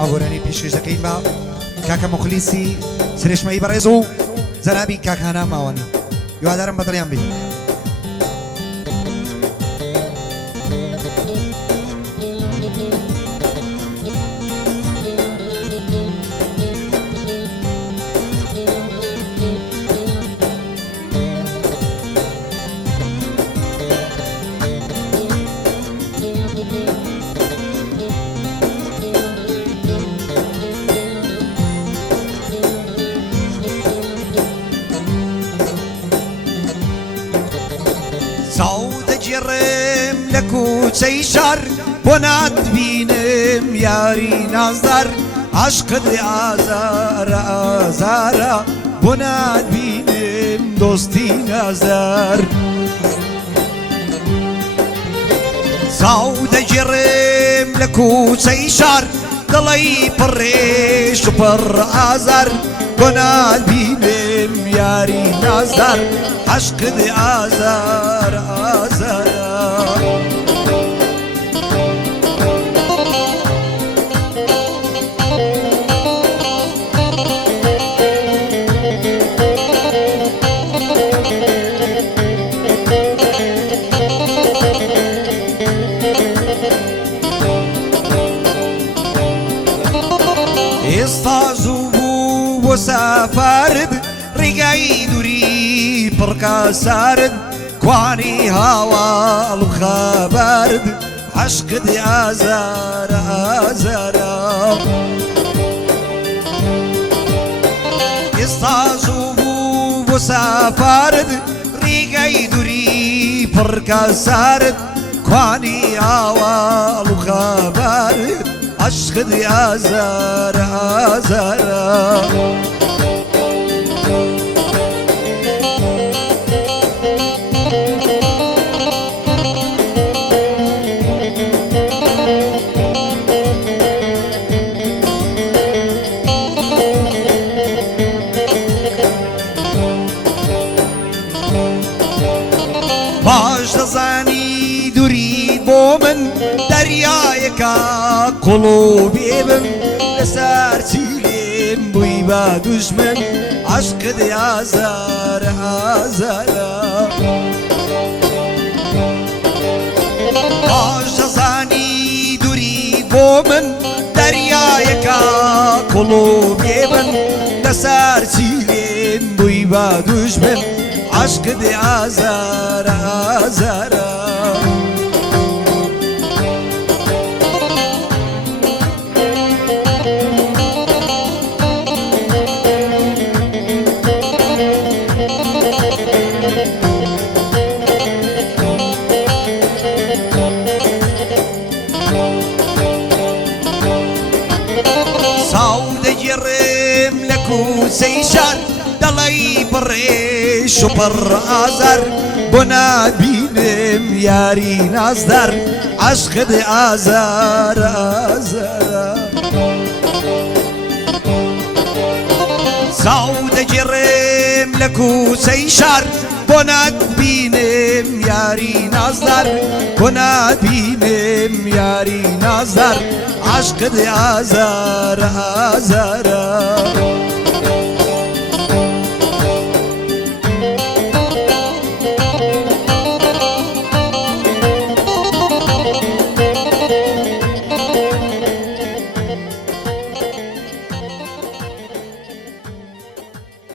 ئەوەرانی پیشکەش دەکەین بە کاکە مخلیسی سرێشمەی بەڕێز و زەرابی کاکانە ماوەنی هیوادارم بەدڵیان بێت. جێڕێم لە کوچەی شار بۆ ناتبینم یاری نازدار عاشقت ئازارە ئازارە بۆ ناتبینم دۆستی نازدار ساو دەجێڕێم لە کوچەی شار دڵی پڕێش و پڕ ئازار بۆ ناتبینم یاری نازدار عاشقت ئازارە ئازارە ئێستا زوو بوو بۆ سەفەرت ڕێگای دووری پڕکە سارد کوانی هاواڵ و خەبەرد عاشقت ئازارە ئازارە ئێستا زوو بوو بۆ سەفەرت ڕێگای دووری پڕکە سارد کوانی هاواڵ و خەبەرد عاشقت ئازارە ئازارە باش دەزانی دووری بۆ من دەریایەکە قوڵ و بێبم لەسەر چیلێم بووی بە دوژمن عاشقت ئازارە ئازارە باش دەزانی دووری بۆ من دەریایەکە قوڵ و بێبم لەسەر چیلێم بووی بە دوژمن عاشقت ئازارە ئازارە ساو دەگێڕێم لە کوچەی شار دڵی پڕێش و پڕ ئازار بۆ نابینم یاری نازدار عاشقت ئازارە ئازارە ساو دەگێڕێم لە کوچەی شار بۆ ناتبینم یاری نازدار بۆ ناتبینم یاری نازدار عاشقت ئازارە ئازارە